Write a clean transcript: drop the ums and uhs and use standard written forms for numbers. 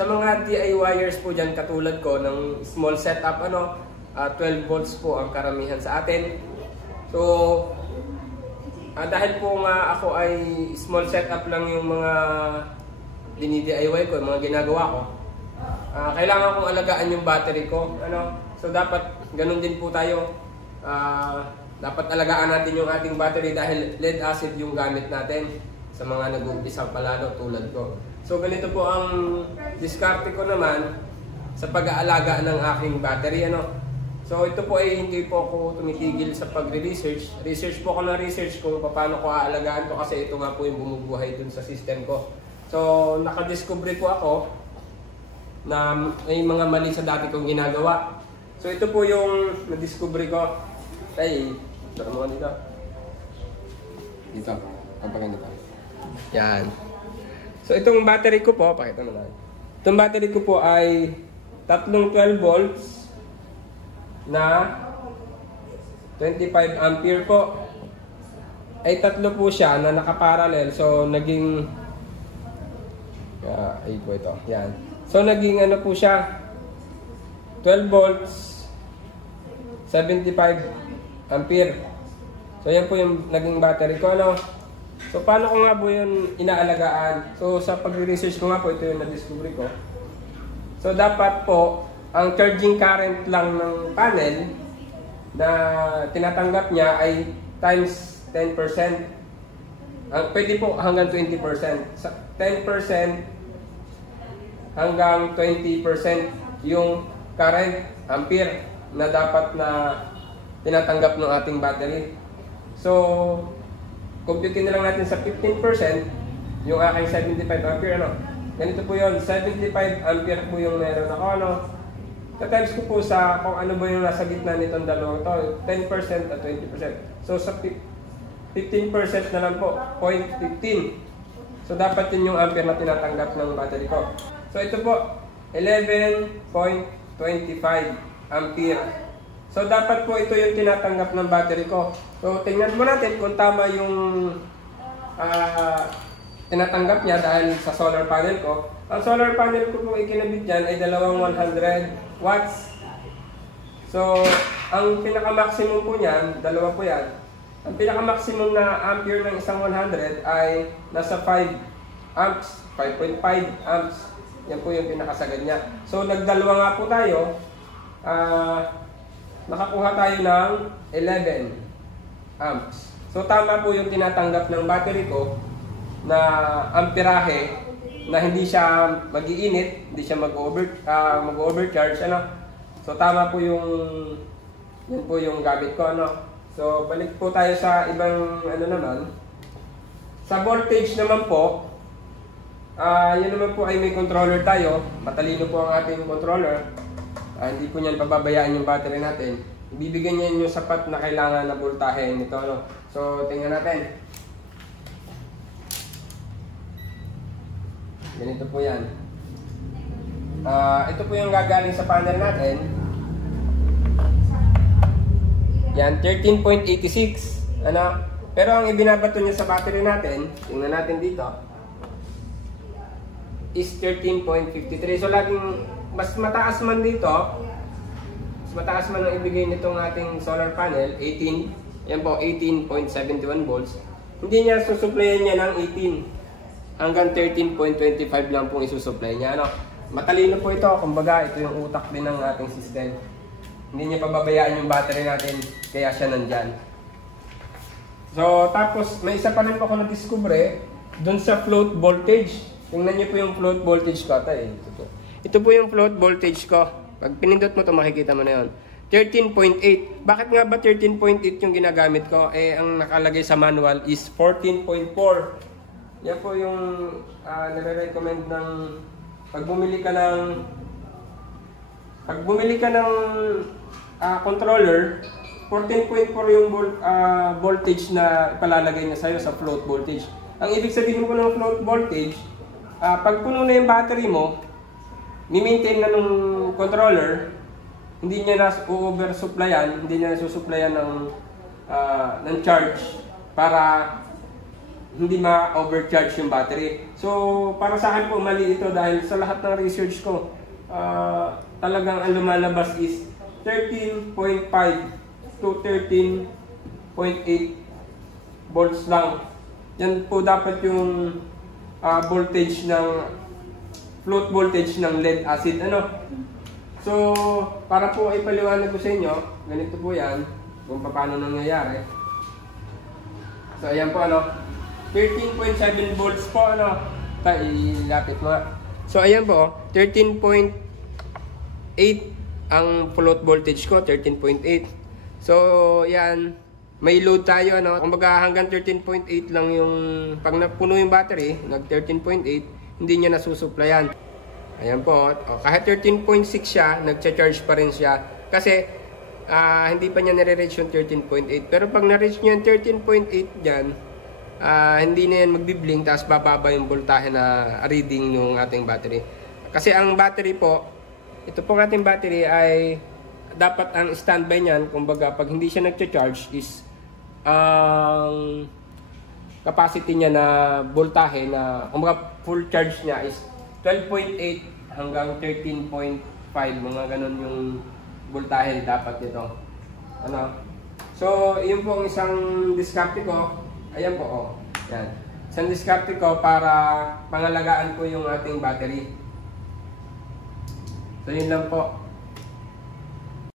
sa mga DIYers po dyan katulad ko ng small setup, 12 volts po ang karamihan sa atin. So, dahil po nga ako ay small setup lang yung mga dini-DIY ko, yung mga ginagawa ko, kailangan kong alagaan yung battery ko. So, dapat ganun din po tayo. Dapat alagaan natin yung ating battery dahil lead acid yung gamit natin sa mga nag-uumpisang palalo tulad ko. So ganito po ang diskarte ko naman sa pag-aalaga ng aking battery. So ito po ay hindi po ako tumitigil sa pagre-research. Research po ako ng research kung paano ko aalagaan to kasi ito nga po yung bumubuhay dun sa system ko. So nakadiscover po ako na may mga mali sa dati kong ginagawa. So ito po yung na-discover ko. Ay, tara mo dito. Dito, kapag pa. Yan. So itong battery ko po, pakita mo lang. Itong battery ko po ay tatlong 12 volts na 25 ampere po. Ay tatlo po siya na nakaparallel. So naging ay po ito. Yan. So naging ano po siya 12 volts 75 ampere. So yan po yung naging battery ko. So paano ko nga po yun inaalagaan? So sa pagre-research ko nga po, ito yung na-discover ko. So dapat po ang charging current lang ng panel na tinatanggap niya ay times 10%. Pwede po hanggang 20%. 10% hanggang 20% yung current ampere na dapat na tinatanggap ng ating battery. So, compute na lang natin sa 15% yung aking 75 ampere. Ganito po yun, 75 ampere po yung meron ako. Times ko po sa kung ano ba yung nasa gitna nitong dalawang to, 10% at 20%. So, sa 15% na lang po, 0.15. So, dapat yun yung ampere na tinatanggap ng battery ko. So, ito po, 11.25 ampere. So, dapat po ito yung tinatanggap ng battery ko. So, tingnan mo natin kung tama yung tinatanggap niya dahil sa solar panel ko. Ang solar panel ko po ikinabit dyan ay dalawang 100 watts. So, ang pinaka-maximum po niyan, dalawa po yan. Ang pinaka-maximum na ampere ng isang 100 ay nasa 5 amps, 5.5 amps. Yan po yung pinakasagad niya. So, nagdalawa nga po tayo. Nakakuha tayo ng 11 amps. So tama po yung tinatanggap ng battery ko na amperahe na hindi siya mag-iinit, hindi siya mag-overcharge. So tama po yung yun po yung gamit ko. So balik po tayo sa ibang naman. Sa voltage naman po, yun naman po ay may controller tayo. Matalino po ang ating controller. Hindi po niyan pababayaan yung battery natin. Ibibigyan niya yung sapat na kailangan na voltahe nito. So, tingnan natin. Ganito po yan. Ito po yung gagaling sa panel natin. Yan, 13.86. Pero ang ibinabato niya sa battery natin, tingnan natin dito, is 13.53. So, laging mas mataas man dito, mas mataas man ang ibigay nitong ating solar panel, 18, yan po, 18.71 volts. Hindi niya susuplayan niya ng 18 hanggang 13.25 lang pong isusupply niya. Matalino po ito, kumbaga ito yung utak din ng ating system. Hindi niya pababayaan yung battery natin, kaya siya nandyan. So, tapos may isa pa rin po ako na-discover dun sa float voltage. Tingnan niyo po yung float voltage ko. Ito po yung float voltage ko. Pag pinindot mo ito, makikita mo na yun. 13.8. Bakit nga ba 13.8 yung ginagamit ko? Ang nakalagay sa manual is 14.4. Yan po yung nire-recommend ng pag bumili ka ng controller, 14.4 yung voltage na palalagay niya sa'yo sa float voltage. Ang ibig sabihin ko ng float voltage, pag puno na yung battery mo, mi-maintain na nung controller, hindi niya na oversupplyan, hindi niya na susuplayan ng charge para hindi ma-overcharge yung battery. So, para sa akin po, mali ito dahil sa lahat ng research ko, talagang ang lumalabas is 13.5 to 13.8 volts lang. Yan po dapat yung voltage ng float voltage ng lead acid. Ano? So, para po ay paliwanag ko sa inyo, ganito po yan, kung paano nangyayari. So, ayan po, ano, 13.7 volts po, ano, ilapit mo. So, ayan po, 13.8 ang float voltage ko, 13.8. So, yan, may load tayo, ano, kumbaga hanggang 13.8 lang yung, pag napuno yung battery, nag 13.8, hindi niya nasusuplayan. Ayan po, kahit 13.6 siya, nagcha-charge pa rin siya. Kasi, hindi pa niya nare-reach yung 13.8. Pero pag na-reach niya yung 13.8 dyan, hindi na yan magbiblink, tapos bababa yung voltahe na reading ng ating battery. Kasi ang battery po, ito pong ating battery ay dapat ang standby niyan, kumbaga pag hindi siya nagcha-charge is ang capacity niya na voltahe na kumbaga full charge niya is 12.8 hanggang 13.5, mga ganun yung voltahe dapat nito. Ano? So, yun po ang isang diskarte ko. Ayan po, oh. Yan. Isang diskarte ko para pangalagaan ko yung ating battery. So, yun lang po.